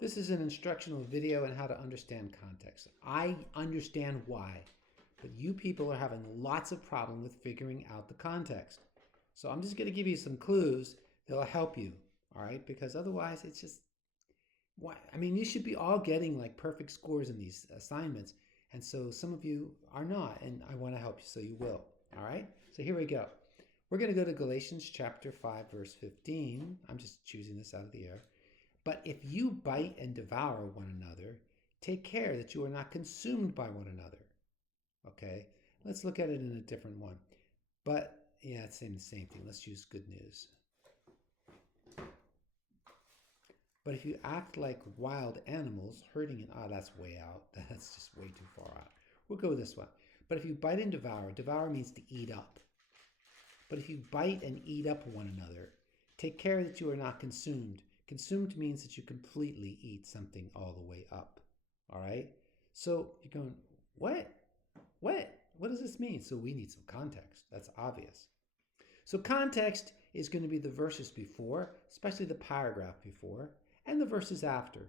This is an instructional video on how to understand context. I understand why, but you people are having lots of problem with figuring out the context. So I'm just going to give you some clues that'll help you, all right? Because otherwise it's just, why? I mean, you should be all getting like perfect scores in these assignments. And so some of you are not, and I want to help you, so you will, all right? So here we go. We're going to go to Galatians chapter 5, verse 15. I'm just choosing this out of the air. But if you bite and devour one another, take care that you are not consumed by one another. Okay, let's look at it in a different one. But yeah, it's saying the same thing. Let's use good news. But if you act like wild animals, hurting and that's way out. That's just way too far out. We'll go with this one. But if you bite and devour means to eat up. But if you bite and eat up one another, take care that you are not consumed. Consumed means that you completely eat something all the way up. All right? So you're going, what? What does this mean? So we need some context. That's obvious. So context is going to be the verses before, especially the paragraph before, and the verses after.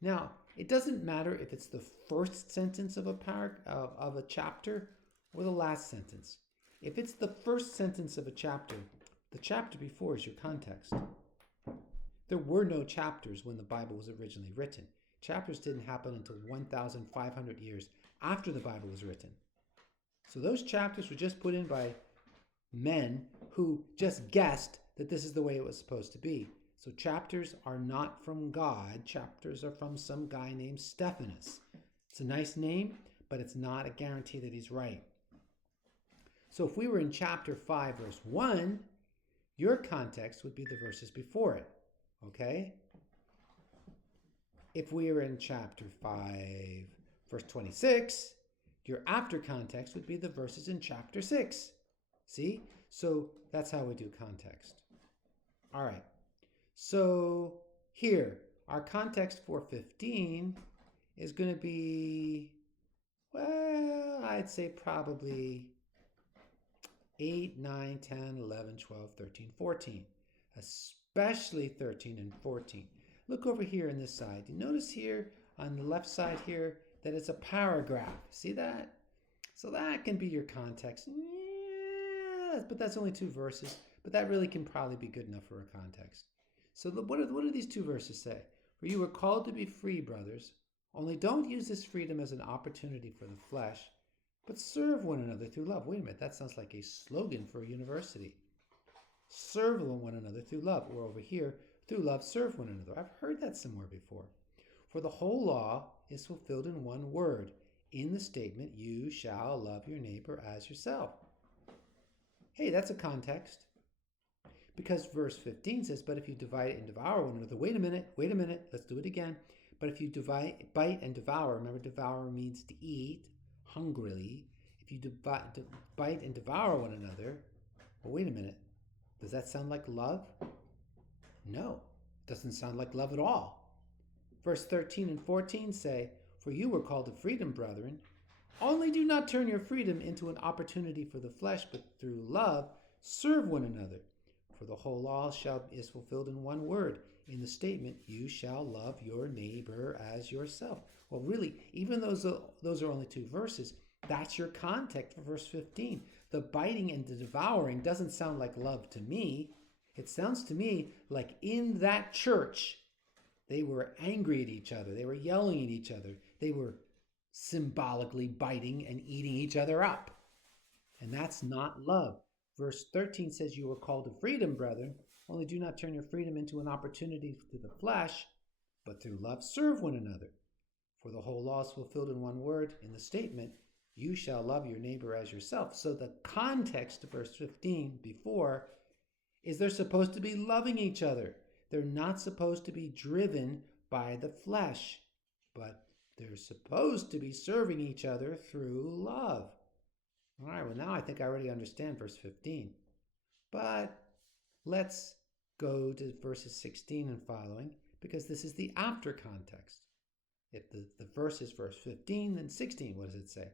Now, it doesn't matter if it's the first sentence of a chapter or the last sentence. If it's the first sentence of a chapter, the chapter before is your context. There were no chapters when the Bible was originally written. Chapters didn't happen until 1,500 years after the Bible was written. So those chapters were just put in by men who just guessed that this is the way it was supposed to be. So chapters are not from God. Chapters are from some guy named Stephanus. It's a nice name, but it's not a guarantee that he's right. So if we were in chapter 5, verse 1, your context would be the verses before it. Okay? If we were in chapter 5, verse 26, your after context would be the verses in chapter 6. See? So that's how we do context. All right. So here, our context for 15 is going to be, well, I'd say probably 8, 9, 10, 11, 12, 13, 14. Especially 13 and 14. Look over here on this side. You notice here on the left side here that it's a paragraph. See that? So that can be your context. Yeah, but that's only 2 verses. But that really can probably be good enough for a context. So what do these 2 verses say? For you were called to be free, brothers. Only don't use this freedom as an opportunity for the flesh, but serve one another through love. Wait a minute, that sounds like a slogan for a university. Serve one another through love. Or over here, through love, serve one another. I've heard that somewhere before. For the whole law is fulfilled in one word, in the statement, you shall love your neighbor as yourself. Hey, that's a context. Because verse 15 says, but if you divide and devour one another, wait a minute, let's do it again. But if you bite and devour, remember devour means to eat hungrily. If you bite and devour one another, well, wait a minute. Does that sound like love? No, it doesn't sound like love at all. Verse 13 and 14 say, for you were called to freedom, brethren. Only do not turn your freedom into an opportunity for the flesh, but through love serve one another. For the whole law is fulfilled in one word, in the statement, you shall love your neighbor as yourself. Well, really, even those are only 2 verses, that's your context for verse 15. The biting and the devouring doesn't sound like love to me. It sounds to me like in that church, they were angry at each other. They were yelling at each other. They were symbolically biting and eating each other up. And that's not love. Verse 13 says, you were called to freedom, brethren. Only do not turn your freedom into an opportunity to the flesh, but through love serve one another. For the whole law is fulfilled in one word, in the statement, you shall love your neighbor as yourself. So the context of verse 15 before is they're supposed to be loving each other. They're not supposed to be driven by the flesh, but they're supposed to be serving each other through love. All right, well, now I think I already understand verse 15. But let's go to verses 16 and following, because this is the after context. If the verse is verse 15, then 16, what does it say?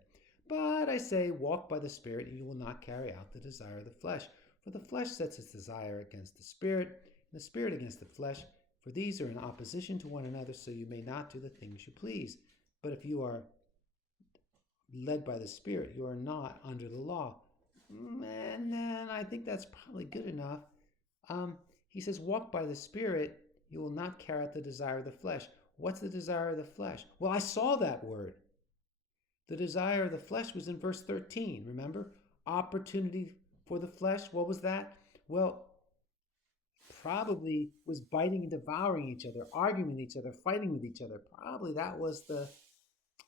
But I say, walk by the Spirit, and you will not carry out the desire of the flesh. For the flesh sets its desire against the Spirit, and the Spirit against the flesh. For these are in opposition to one another, so you may not do the things you please. But if you are led by the Spirit, you are not under the law. And then I think that's probably good enough. He says, walk by the Spirit, you will not carry out the desire of the flesh. What's the desire of the flesh? Well, I saw that word. The desire of the flesh was in verse 13, remember? Opportunity for the flesh. What was that? Well, probably was biting and devouring each other, arguing with each other, fighting with each other. Probably that was the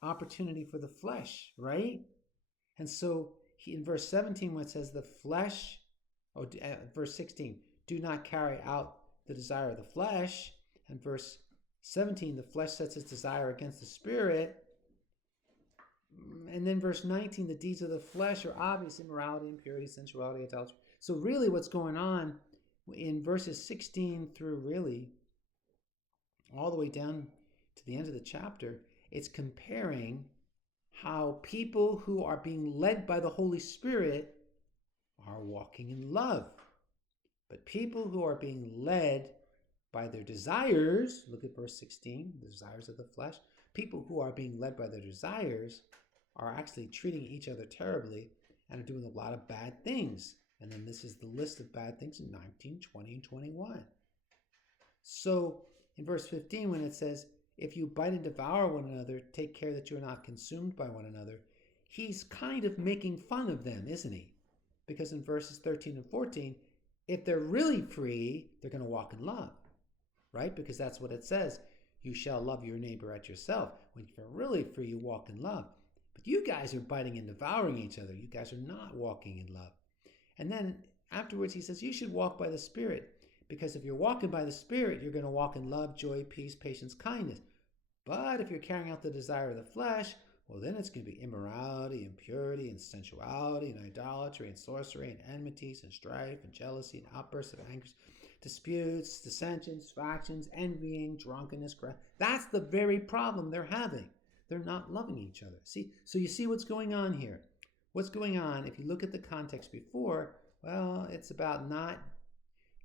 opportunity for the flesh, right? And so in verse 17, when it says the flesh, verse 16, do not carry out the desire of the flesh. And verse 17, the flesh sets its desire against the Spirit. And then verse 19, the deeds of the flesh are obvious: immorality, impurity, sensuality, idolatry. So really what's going on in verses 16 through really all the way down to the end of the chapter, it's comparing how people who are being led by the Holy Spirit are walking in love. But people who are being led by their desires, look at verse 16, the desires of the flesh, people who are being led by their desires are actually treating each other terribly and are doing a lot of bad things. And then this is the list of bad things in 19, 20, and 21. So in verse 15, when it says, if you bite and devour one another, take care that you are not consumed by one another, he's kind of making fun of them, isn't he? Because in verses 13 and 14, if they're really free, they're going to walk in love, right? Because that's what it says. You shall love your neighbor as yourself. When you're really free, you walk in love. But you guys are biting and devouring each other. You guys are not walking in love. And then afterwards, he says, you should walk by the Spirit. Because if you're walking by the Spirit, you're going to walk in love, joy, peace, patience, kindness. But if you're carrying out the desire of the flesh, well, then it's going to be immorality, impurity, and sensuality, and idolatry, and sorcery, and enmities, and strife, and jealousy, and outbursts of anger, disputes, dissensions, factions, envying, drunkenness. That's the very problem they're having. They're not loving each other. See, so you see what's going on here. What's going on, if you look at the context before, well, it's about not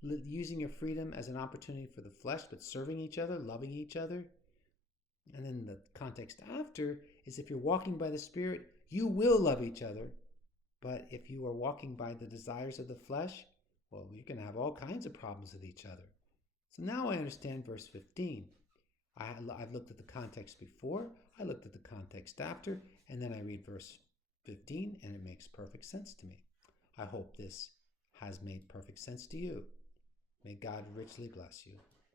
using your freedom as an opportunity for the flesh, but serving each other, loving each other. And then the context after is if you're walking by the Spirit, you will love each other. But if you are walking by the desires of the flesh, well, you're going to have all kinds of problems with each other. So now I understand verse 15. I've looked at the context before, I looked at the context after, and then I read verse 15, and it makes perfect sense to me. I hope this has made perfect sense to you. May God richly bless you.